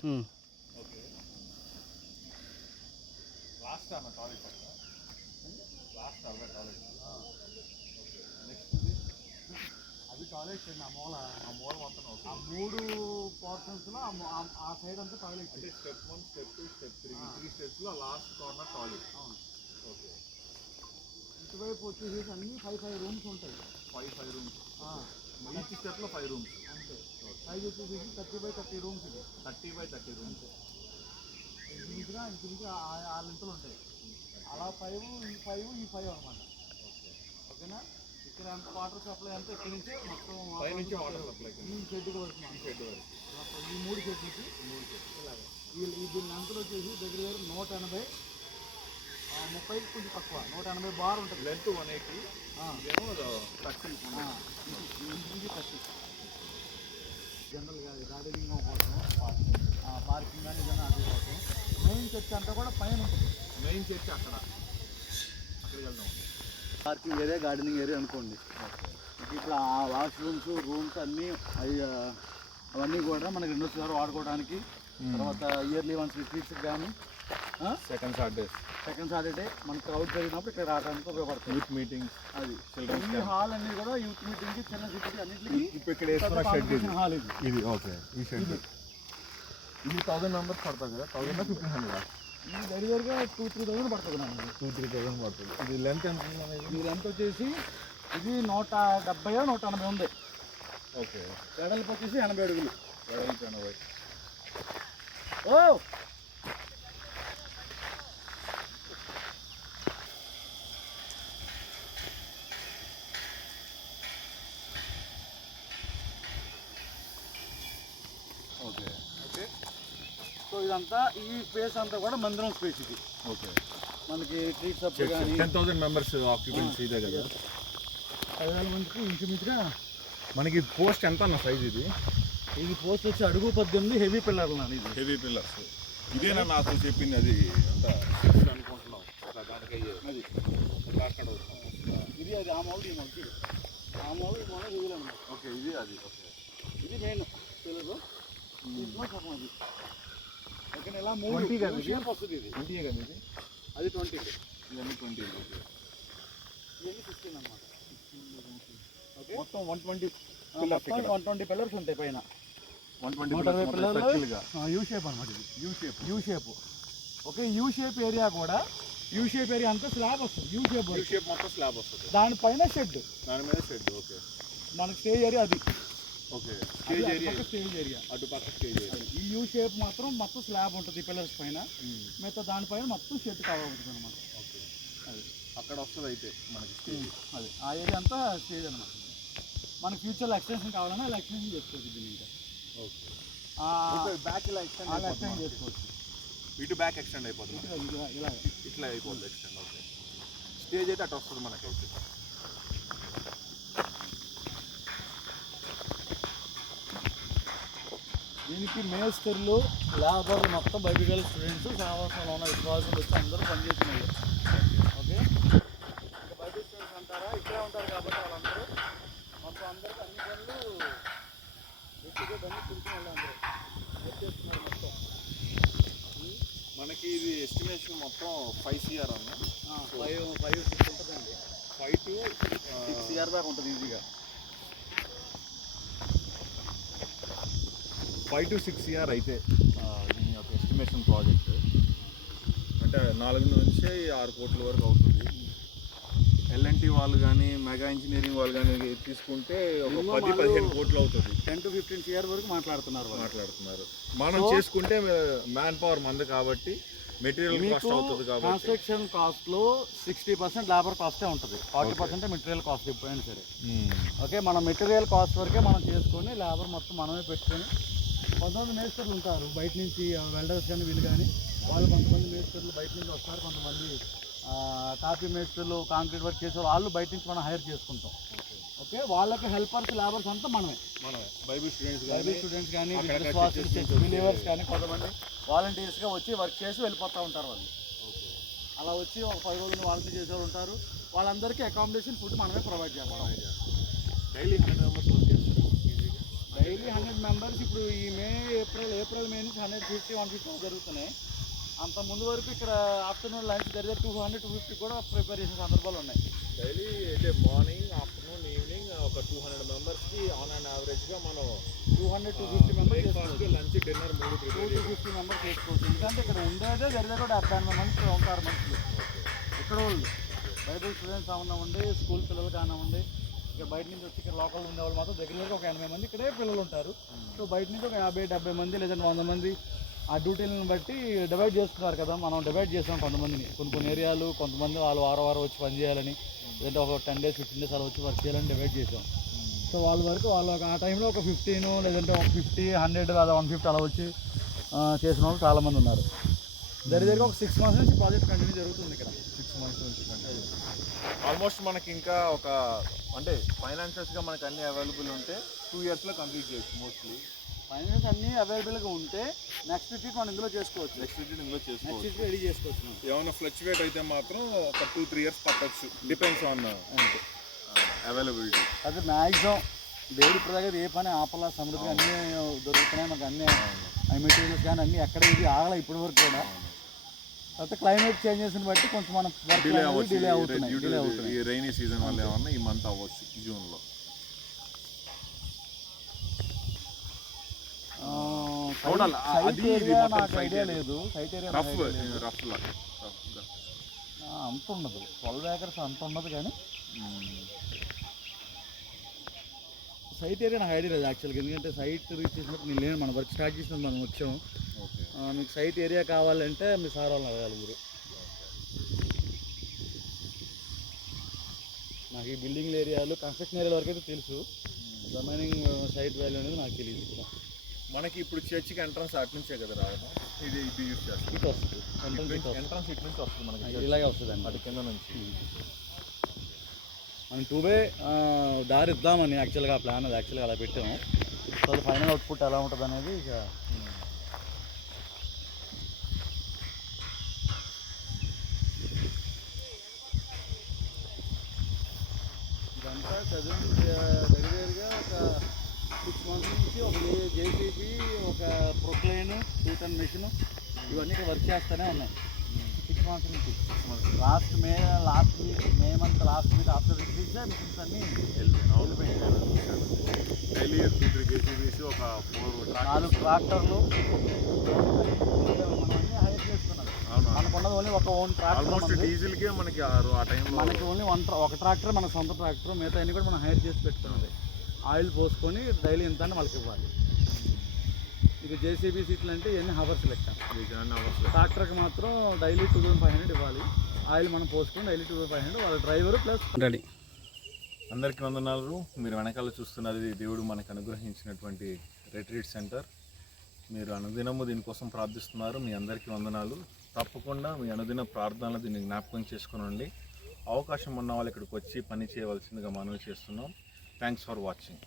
Okay, last అన్న toilet అక్కడ, last అవే toilet. Okay, next ఇది అది టాయిలెట్స్ అండి. ఆ మూల మొత్తం. ఓకే, ఆ 3 పోర్షన్స్లో ఆ సైడ్ అంతా టాయిలెట్. అంటే స్టెప్ 1, స్టెప్ 2, స్టెప్ 3, ఈ 3 స్టెప్స్లో లాస్ట్ కార్నర్ టాయిలెట్. అవును. ఓకే, ఇటువైపు వచ్చేసి అన్నీ 5 రూమ్స్ ఉంటాయి. 5 రూమ్స్. ఈచ్ స్టెప్లో 5 రూమ్స్. అంతే. సైజ్ వచ్చేసి 30x30 రూమ్స్. ఇది 30x30 రూమ్స్. ఇంచుమించుగా 6 ఇంతలు ఉంటాయి. అలా 5 ఈ 5 అనమాట. ఓకేనా. ఇక్కడ అంత వాటర్ సప్లై అంతా ఇక్కడ నుంచే మొత్తం పైనుంచి వాటర్ సప్లై ఈ షెడ్కి వరకు. ఈ షెడ్ వరకు ఈ 3 షెడ్లకి ఇలాగ. దీని అంతలో వచ్చేసి దగ్గర 180, 30 కొంచెం తక్కువ, 180 బార్ ఉంటుంది. లెంత్ 180, ఇదేమో 30. జనరల్గా గార్డెనింగ్ కోసం, పార్కింగ్ కానీ ఏదైనా అదే కోసం. మెయిన్ చర్చ్ అంతా కూడా పైన ఉంటుంది. మెయిన్ చర్చ్ అక్కడికి వెళ్దాం. పార్కింగ్ ఏరియా, గార్డెనింగ్ ఏరియా అనుకోండి. ఇప్పుడు ఆ వాష్రూమ్స్, రూమ్స్ అన్నీ అవన్నీ కూడా మనకి 2 సార్లు వాడుకోవడానికి. తర్వాత ఇయర్లీ వన్స్ రిట్రీట్స్కి కానీ, సెకండ్ సాటర్డే మనకు క్రౌడ్ జరిగినప్పుడు ఇక్కడ రావడానికి ఉపయోగపడుతుంది. యూత్ మీటింగ్స్, అది చిల్డ్రన్స్ ఈ హాల్ అన్ని కూడా యూత్ మీటింగ్కి, చిన్న సిటీకి అన్నింటికి ఇప్పుడు ఇక్కడ వేస్తున్న షెడ్ హాల్ ఇది. ఓకే, ఈ షెడ్ ఇది 1000 మెంబర్స్ పడుతుంది కదా, 1500. ఇది దగ్గరగా 2-3,000 పడుతుంది నాకు. 2-3,000 పడుతుంది. ఇది లెంత్ ఎంత ఉంది? ఇది లెంత్ వచ్చేసి ఇది 170, 180 ఉంది. ఓకే, వెడల్పు వచ్చేసి 80 అడుగులు. 80. ఓ ఓకే, సో ఇదంతా ఈ స్పేస్ అంతా కూడా మందిరం స్పేస్. ఇది ఓకే, మనకి ట్రీట్స్ అప్ కానీ 10,000 మెంబర్స్ ఆక్యుపెన్సీ ఇదే కదా. 10,000 మందికి ఇంచుమించుగా. మనకి పోస్ట్ ఎంత అన్న సైజ్ ఇది? ఇది పోస్ట్ వచ్చి అడుగు 18 హెవీ పిల్లర్లు అని. ఇది హెవీ పిల్లర్స్. ఇదేనా నాకు చెప్పింది? అది అంతా అనుకుంటున్నాం దానికి అది అక్కడ. ఇది అది ఆ మౌల్, ఈ మౌల్, ఆ మౌల్, ఈ మౌల్ హెవీలో ఉన్నాయి. ఓకే, ఇది అది. ఓకే, ఇది మెయిన్ పిల్లలు. సగం అది. ఓకే, ఇలా 20 కదా ఇది? షేప్ వస్తుంది. ఇది 20 కదా ఇది? అది 20. ఇవన్నీ 20. ఓకే, ఇవన్నీ 16 అన్నమాట. ఓకే, మొత్తం 120 120 పిల్లర్స్ ఉంటాయి పైన. 120 పిల్లర్లు యూ షేప్ అనమాట. ఇది U shape. Okay, U shape area కూడా, యూ షేప్ ఏరియా అంతా స్లాబ్ వస్తుంది. యూ షేప్ మొత్తం స్లాబ్ వస్తుంది. దానిపైన షెడ్, దాని మీద షెడ్. ఓకే, మనకి స్టేజ్ ఏరియా అది. ఓకే, స్టేజ్ ఏరియా అటుపక్క స్టేజ్ ఏరియా. ఈ యూ షేప్ మాత్రం మొత్తం స్లాబ్ ఉంటుంది పిల్లర్స్ పైన. మిగతా దానిపైన మొత్తం షెడ్ కవర్ అవుతుంది అనమాట. ఓకే, అది అక్కడ వస్తుంది అయితే మనకి స్టేజ్. అది ఆ ఏరియా అంతా స్టేజ్ అనమాట. మనకి ఫ్యూచర్లో ఎక్స్టెన్షన్ కావాలన్నా అలా ఎక్స్టెన్షన్ చేసుకోవచ్చు. దీన్ని ఇంకా బ్యాక్ ఇలా ఎక్స్టెండ్ చేసుకోవచ్చు. ఇటు బ్యాక్ ఎక్స్టెండ్ అయిపోతుంది. ఇలా ఇట్లా అయిపోతుంది ఎక్స్టెండ్. ఓకే, స్టేజ్ అయితే అటు వస్తుంది మనకైతే. దీనికి మేస్టర్లు, లేబర్లు మొత్తం బైబిల్ స్టూడెంట్స్, సహవాసంలో ఉన్న విశ్వాసులు వచ్చి అందరూ పనిచేస్తున్నారు. ఓకే, బైబిల్ స్టూడెంట్స్ అంటారా, ఇక్కడే ఉంటారు కాబట్టి వాళ్ళందరూ మొత్తం అందరికీ అన్ని పనులు వ్యక్తిగత అన్ని కూర్చుని వాళ్ళందరూ వచ్చేస్తున్నారు మొత్తం. మనకి ఇది ఎస్టిమేషన్ మొత్తం 5 CR అన్న. 5-6 ఉంటుందండి. 5 to 6 CR దాకా ఉంటుంది ఈజీగా. 5 to 6 CR అయితే దీని యొక్క ఎస్టిమేషన్ ప్రాజెక్ట్. అంటే 4 నుంచి 6 కోట్ల వరకు అవుతుంది. L&T వాళ్ళు కానీ, మెగా ఇంజనీరింగ్ వాళ్ళు కానీ తీసుకుంటే ఒక 10-15 కోట్లు అవుతుంది. 10 to 15 CR వరకు మాట్లాడుతున్నారు. మనం చేసుకుంటే మ్యాన్ పవర్ మంది కాబట్టి మెటీరియల్ కాస్ట్ అవుతుంది కాబట్టి. కన్స్ట్రక్షన్ కాస్ట్లో 60% లేబర్ కాస్టే ఉంటుంది, 40% మెటీరియల్ కాస్ట్ ఎప్పుడైనా సరే. ఓకే, మనం మెటీరియల్ కాస్ట్ వరకే మనం చేసుకొని లేబర్ మొత్తం మనమే పెట్టుకొని. కొంతమంది మేస్టర్లు ఉంటారు బయట నుంచి, వెల్డర్స్ కానీ వీళ్ళు కానీ, వాళ్ళు కొంతమంది మేస్టర్లు బయట నుంచి వస్తారు. కొంతమంది టాపీ మేస్టర్లు, కాంక్రీట్ వర్క్ చేసే వాళ్ళు బయట నుంచి మనం హైర్ చేసుకుంటాం. ఓకే, వాళ్ళకి హెల్పర్స్, లేబర్స్ అంతా మనమే. బైబిల్ స్టూడెంట్స్ కానీ, బిలీవర్స్ కానీ, కొంతమంది వాలంటీర్స్గా వచ్చి వర్క్ చేసి వెళ్ళిపోతూ ఉంటారు వాళ్ళు. అలా వచ్చి ఒక 10 రోజులు వాలంటీర్ చేసేవాళ్ళు ఉంటారు. వాళ్ళందరికీ అకామిడేషన్, ఫుడ్ మనమే ప్రొవైడ్ చేస్తాం. డైలీ 100 మెంబర్స్ డైలీ 100 మెంబర్స్ ఇప్పుడు ఈ ఏప్రిల్ మే నుంచి 150 150 జరుగుతున్నాయి. అంత ముందు వరకు ఇక్కడ ఆఫ్టర్నూన్ లంచ్ జరిగే 200 250 కూడా ప్రిపేర్ చేసిన సందర్భాలు ఉన్నాయి. డైలీ అయితే మార్నింగ్ ఆఫ్టర్నూన్ ఈవినింగ్ ఒక 200 మెంబర్స్కి ఆన్ అండ్ యావరేజ్గా మనం 200 250 members breakfast lunch dinner 250 members చేసుకోవచ్చు. ఎందుకంటే ఇక్కడ ఉండేదే జరిగే కూడా 70 మంది ఉంటారు మనుషులు. ఇక్కడ వాళ్ళు బైబిల్ స్టూడెంట్స్ కానివ్వండి, స్కూల్ పిల్లలు కానివ్వండి, ఇక బయట నుంచి వచ్చి ఇక్కడ లోకల్ ఉండేవాళ్ళు మాత్రం దగ్గర ఒక 80 మంది ఇక్కడే పిల్లలు ఉంటారు. సో బయట నుంచి ఒక 50-70 మంది లేదంటే 100 మంది ఆ డ్యూటీలను బట్టి డివైడ్ చేస్తున్నారు కదా. మనం డివైడ్ చేస్తాం కొంతమందిని, కొన్ని ఏరియాలు కొంతమంది వాళ్ళు వారం వచ్చి పని చేయాలని, లేదంటే ఒక 10 days 15 days అలా వచ్చి వర్క్ చేయాలని డివైడ్ చేసాం. సో వాళ్ళ వరకు వాళ్ళు ఆ టైంలో ఒక 15 లేదంటే ఒక 50 100 లేదా 150 అలా వచ్చి చేసిన వాళ్ళు చాలామంది ఉన్నారు. జరిగి ఒక 6 months నుంచి ప్రాజెక్ట్ కంటిన్యూ జరుగుతుంది ఇక్కడ. 6 months నుంచి ఆల్మోస్ట్ మనకి ఇంకా ఒక అంటే ఫైనాన్షియల్స్గా మనకి అన్నీ అవైలబుల్ ఉంటే 2 yearsలో కంప్లీట్ చేయొచ్చు. మోస్ట్లీ ఫైనాన్స్ అన్నీ అవైలబుల్గా ఉంటే నెక్స్ట్ వీక్ మనం ఇందులో చేసుకోవచ్చు. నెక్స్ట్ వీక్ ఇందులో నెక్స్ట్ చేసుకోవచ్చు. వీక్ రెడీ చేసుకోవచ్చు. ఏమైనా ఫ్లక్చువేట్ అయితే మాత్రం ఒక 2-3 years పట్టచ్చు. Depends on availability. అది మ్యాక్సిమం దేవుడు ఇప్పుడు దగ్గర ఏ పని ఆపలా, సమృద్ధిగా అన్నీ దొరుకుతున్నాయి మనకు. అన్నీ మెటీరియల్స్ కానీ అన్నీ ఎక్కడ ఇది ఆగల ఇప్పటి వరకు కూడా. తర్వాత క్లైమేట్ చేంజెస్ని బట్టి కొంచెం మనం డిలే అవుతున్నాయి. ఈ రైనీ సీజన్ వల్ల ఏమన్నా ఈ మంత్ అవ్వచ్చు జూన్లో. ఐడియా లేదు. సైట్ ఏరియా రఫ్ అంత ఉండదు, 12 acres అంత ఉండదు. కానీ సైట్ ఏరియా నాకు ఐడియా లేదు యాక్చువల్గా. ఎందుకంటే సైట్ రీచ్ చేసినప్పుడు నేను లేను, మన వర్క్ స్టార్ట్ చేసినప్పుడు మనం వచ్చాము. మీకు సైట్ ఏరియా కావాలంటే మీ సార్ వాళ్ళని అడగాలి మీరు. నాకు ఈ బిల్డింగ్ ఏరియాలు కన్స్ట్రక్షన్ ఏరియా వరకు అయితే తెలుసు, రిమైనింగ్ సైట్ వాల్యూ అనేది నాకు తెలియదు. మనకి ఇప్పుడు చర్చికి ఎంట్రన్స్ అటు నుంచే కదా రావడం. ఇది యూజ్ చేస్తాం. ఇటు వస్తుంది ఎంట్రన్స్ ఇటు నుంచి వస్తుంది మనకి. ఇలాగే వస్తుంది అండి. అటు కింద నుంచి మనం 2 way దారి ఇద్దామని యాక్చువల్గా ఆ ప్లాన్ అది యాక్చువల్గా అలా పెట్టాము. సో అది ఫైనల్ అవుట్పుట్ ఎలా ఉంటుంది అనేది ఇక ఇదంతా చదువు దగ్గరగా ఒక 6 months నుంచి ఒక JCB, ఒక ప్రొక్లైన్ 2 ton మెషిన్ ఇవన్నీ వర్క్ చేస్తూనే ఉన్నాయి 6 months నుంచి. Last May month last week after release machines అన్నీ డైలీ 2-3 KCBs, ఒక 4 ట్రాక్టర్లు మనం అన్నీ హైర్ చేసుకున్నాం. మనకు ఉన్నది ఓన్లీ ఒక ఓన్ ట్రాక్టర్. ఆల్మోస్ట్ డీజిల్కే మనకి ఆ టైంలో మనకి ఓన్లీ ఒక ట్రాక్టర్, మన సొంత ట్రాక్టర్. మిగతా అన్నీ కూడా మనం హైర్ చేసి పెట్టుకున్నది. ఆయిల్ పోసుకొని డైలీ ఎంత అని వాళ్ళకి ఇవ్వాలి. ఇక JCB సీట్లు అంటే ఇవన్నీ హవర్స్ లెక్క. ట్రాక్టర్కి మాత్రం డైలీ 2500 ఇవ్వాలి. ఆయిల్ మనం పోసుకొని డైలీ 2500 వాళ్ళ డ్రైవర్ ప్లస్ రెడీ. అందరికీ వందనాలు. మీరు వెనకాల చూస్తున్నది దేవుడు మనకు అనుగ్రహించినటువంటి రిట్రీట్ సెంటర్. మీరు అనుదినము దీనికోసం ప్రార్థిస్తున్నారు. మీ అందరికీ వందనాలు. తప్పకుండా మీ అనుదిన ప్రార్థనలు దీన్ని జ్ఞాపకం చేసుకునండి. అవకాశం ఉన్న వాళ్ళు ఇక్కడికి వచ్చి పని చేయవలసిందిగా మనవి చేస్తున్నాం. Thanks for watching.